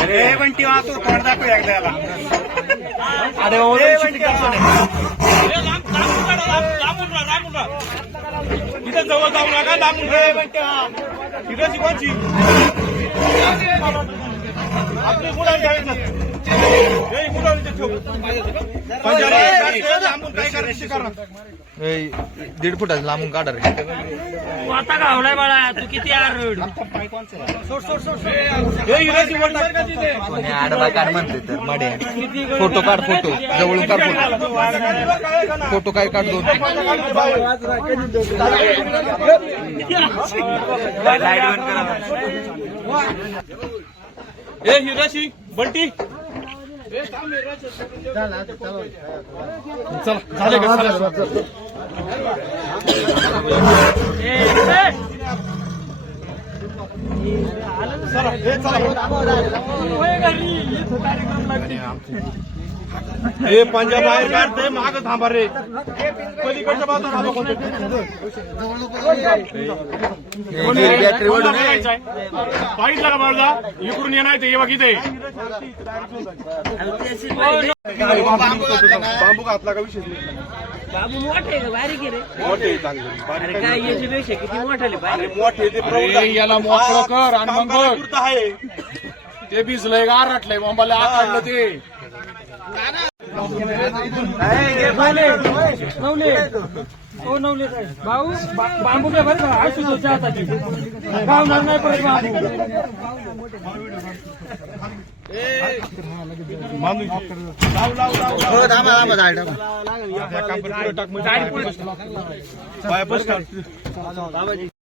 अरे पण ती तू तोंड दाखव एकदा अरे नाही. इथं जवळ जाऊ नका लांबून ए, पण त्या- तिथं शिकवायची. आपली गुलाल घ्यायचं. ए, दीड फुटाचं लांबून काढा रे. तू आता गावलाय बाळा तू किती? आणि आडवा काढ म्हणते तर माडे. फोटो काढ फोटो. जवळून काढ फोटो. फोटो काय काढ दोन. हे हिराशी बंटी. चला झाले का चला. चला, हे. हे पंजा बाहेर काढते माग थांबा रे. पलीकडच्या बाजूला थांबा कोणतं. बॅटरी वडून पाहिजे का जा इकडून येणार ते बघ इथे. बांबू घातला का विषय. बाबू मोठे का? बारीक मोठे चांगले. काय याची पेक्षा किती मोठाले मोठे ते याला मोकळं कर आणि मग आहे. ते भिजलंय आकडलं ते. नवले हो नवले भाऊ बांबू घ्या बरं का आशू तुझ्या हाताची गावणार नाही परत बांबू